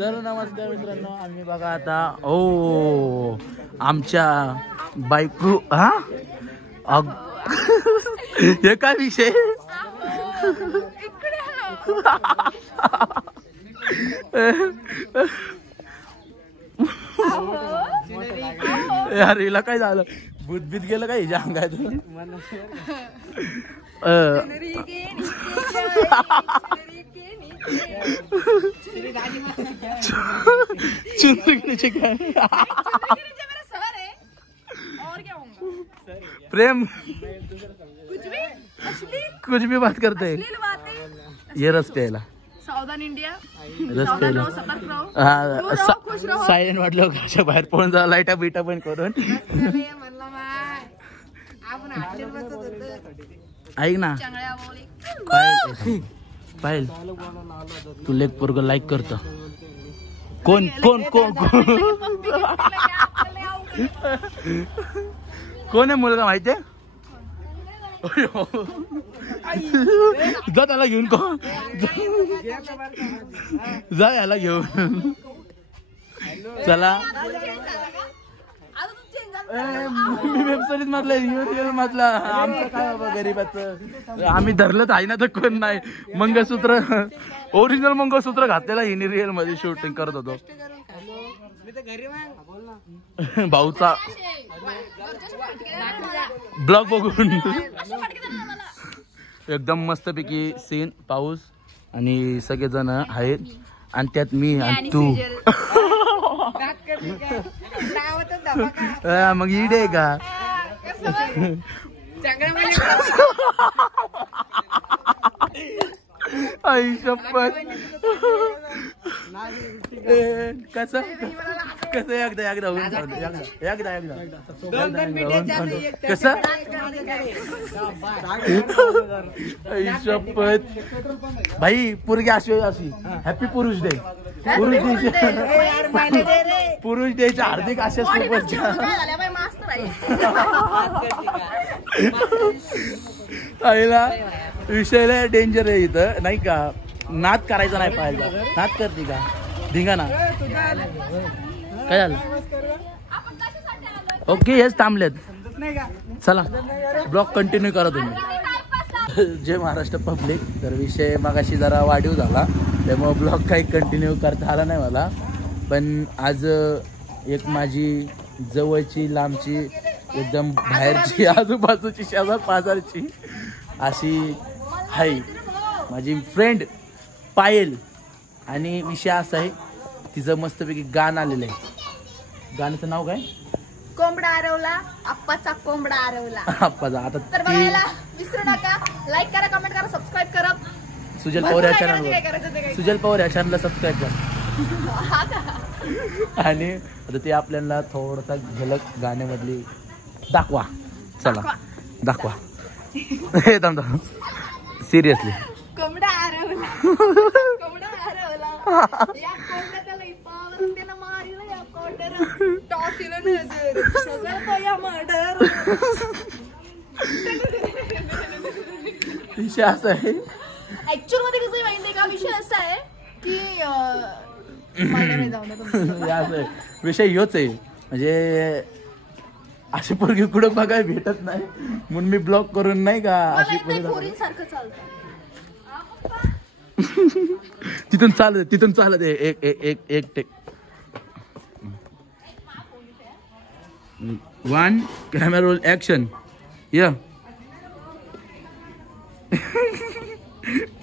तर नमस्कार मित्रांनो, आम्ही बघा आता ओ आमच्या बायको हा हे काय विषय यार हिला काय झालं, भूतभीत गेलं काय हिच्या अंगात. प्रेम कुछ भी बात करते ये रस्ते सावधान इंडिया सायलेंट वाटलं घराच्या बाहेर पळून जा, लाईटा बिटा पण करून. ऐक ना पाहिल तू लेक पोरग लाईक करतो. कोण कोण कोण कोण आहे मुलगा माहितीये? जा त्याला घेऊन कोण जा याला घेऊन चला. मी वेबसिरीज मधला रिअल मधला आमचं काय बाबा गरीबाचं आम्ही धरलं आहे ना तर कोण नाही. मंगळसूत्र ओरिजिनल मंगळसूत्र घातलेला हिने रिअल मध्ये शूटिंग करत होतो. भाऊचा ब्लॉग बघून एकदम मस्तपैकी सीन, पाऊस आणि सगळेजण आहेत आणि त्यात मी आणि तू. मग इडे का आई शपथ कसं कसं एकदा एकदा होऊन एकदा एकदा कसं आई शपथ भाई पोरगी अशी अशी हॅपी पुरुष डे. पुरुष डेच्या हार्दिक अशा शुभेच्छा. आईला विषयला डेंजर आहे इथं नाही का. नाद करायचा नाही पाहिजे. नाद करते का धिंगाणा काय झालं. ओके हेच थांबलेत. चला ब्लॉग कंटिन्यू करा तुम्ही. जय महाराष्ट्र पब्लिक. तर विषय मगाशी जरा वाढीव झाला त्यामुळे ब्लॉग काही कंटिन्यू करता आला नाही मला. पण आज एक माझी जवळची लांबची एकदम बाहेरची आजूबाजूची शेजार पाजारची अशी आहे माझी फ्रेंड पायल. आणि विषय असा आहे तिचं मस्तपैकी गाणं आलेलं आहे. गाण्याचं नाव काय? कोंबडा हरवला आप्पाचा कोंबडा हरवला आप्पाचा. आता तर बघायला विसरू नका. लाईक करा, कमेंट करा, सबस्क्राईब करा. सुजल पवार या चॅनलवर सुजल पवार या चॅनलला सबस्क्राईब करा. आणि आता ते आपल्याला थोडासा झलक गाण्यामधली दाखवा. चला दाखवा. हे थांब सिरियसली. कोंबडा हरवला कोंबडा हरवला या कोंबड्याला इपावरून त्याला मारिलं या कोंबड्याला टाकीला नजर सगळं या मर्डर. विषय असा आहे ऍक्च्युअल मध्ये कसं माहितीये का. विषय असा आहे की विषय ह्योच आहे म्हणजे अशी पोरगी कुठं बघायला भेटत नाही म्हणून मी ब्लॉक करून नाही का अशी सारखं चालतं. तिथून चालत एक एक एक एक टेक. 1 camera roll action. या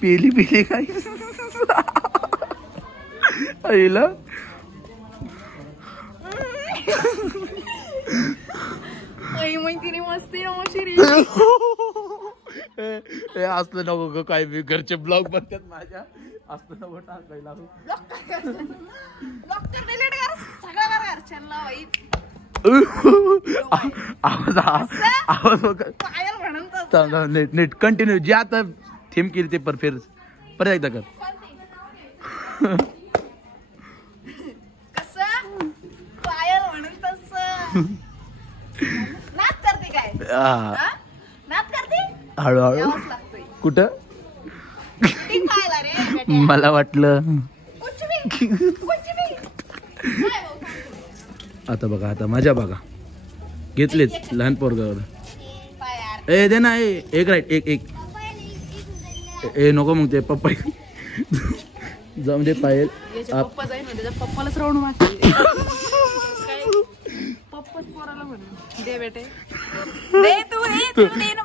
पेली पेली काय आईला मैत्रिणी मस्ती असलं नको ग काय बी घरचे ब्लॉग बनतात माझ्या. असलं नको टाकायला. आवाज नीट कंटिन्यू जे आता थीम केली ते परत एकदा कर. हळूहळू कुठं मला वाटलं आता बघा, आता मजा बघा. घेतलेच लहान पोरगावर. ए दे ना, एक राईट, एक ए नको मग ते पप्पा जाऊन दे पायल. पप्पा जाईल ना, त्याच्या पप्पालाच राहून मागते. पप्पाच पोराला म्हणून दे बेटे, दे तू, दे ना.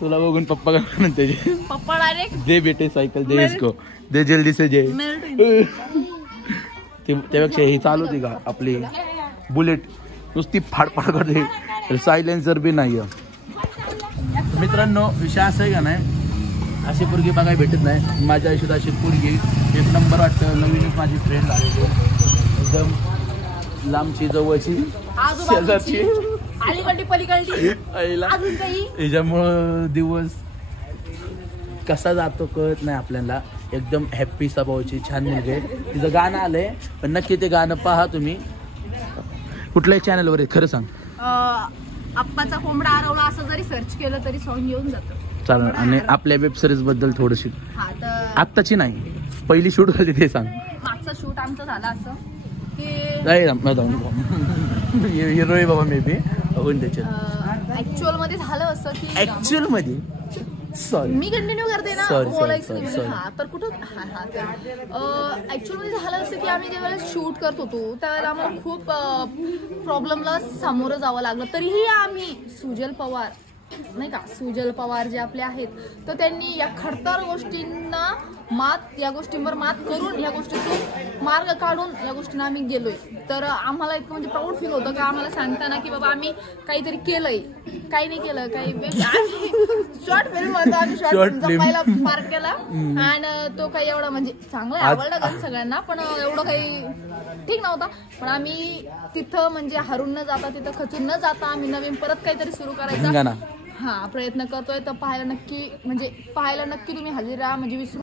तुला बघून पप्पा काय म्हणते, पप्पा डायरेक्ट दे बेटे सायकल, दे इसको, दे जल्दी से जे. त्यापेक्षा ही चालू होती का आपली बुलेट, नुसती फाडफाड करते, सायलेन्सर बी नाही. मित्रांनो, विषय असं आहे का नाही, अशी पोरगी बघायला भेटत नाही. माझ्या आयुष्यात अशी पोरगी एक नंबर वाटतं. नवीनच माझी फ्रेंड आलेली, एकदम लांबची, जवळची, शेजारची, अलीकडली पलीकडली. याच्यामुळं दिवस कसा जातो कळत नाही आपल्याला. एकदम हॅप्पी स्वभावाची छान मुलगी आहे. तिचं गाणं आलंय, पण नक्की ते गाणं पहा तुम्ही. कुठल्याही चॅनलवर आहे खरं सांग. आप्पाचा कोंबडा हरवला असं जरी सर्च केलं तरी सॉन्ग येऊन जातं. चालेल. आणि आपल्या वेब सिरीज बद्दल थोडीशी, आत्ताची नाही, पहिली शूट झाली ते सांग. मागचा शूट आमचं झाला असं की हिरो आहे बाबा, मे बी बघून त्याच्यात ऍक्च्युअल मध्ये झालं असं की, ऍक्च्युअल मध्ये सॉरी मी कंटिन्यू करते ना, Sorry. हा तर कुठं ऍक्च्युअल मध्ये झालं असं की आम्ही ज्यावेळेला शूट करत होतो त्यावेळेला आम्हाला खूप प्रॉब्लेमला सामोरं जावं लागलं. तरीही आम्ही सुजल पवार नाही का, सुजल पवार जे आपले आहेत, तर त्यांनी या खडतर गोष्टींना या गोष्टींवर मात करून, या गोष्टीतून मार्ग काढून या गोष्टींना आम्ही गेलोय. तर आम्हाला एक म्हणजे प्राऊड फील होतं का आम्हाला सांगताना की बाबा आम्ही काहीतरी केलंय. काही नाही केलं, काही शॉर्ट फिल्म होता, आम्ही शॉर्ट पहिला पार्ट केला आणि तो काही एवढा म्हणजे चांगला आवडला का सगळ्यांना, पण एवढं काही ठीक नव्हता. पण आम्ही तिथं म्हणजे हरून न जाता, तिथं खचून न जाता आम्ही नवीन परत काहीतरी सुरू करायचा प्रयत्न करतोय. तर पाहायला नक्की तुम्ही हजर राहा, म्हणजे विसरू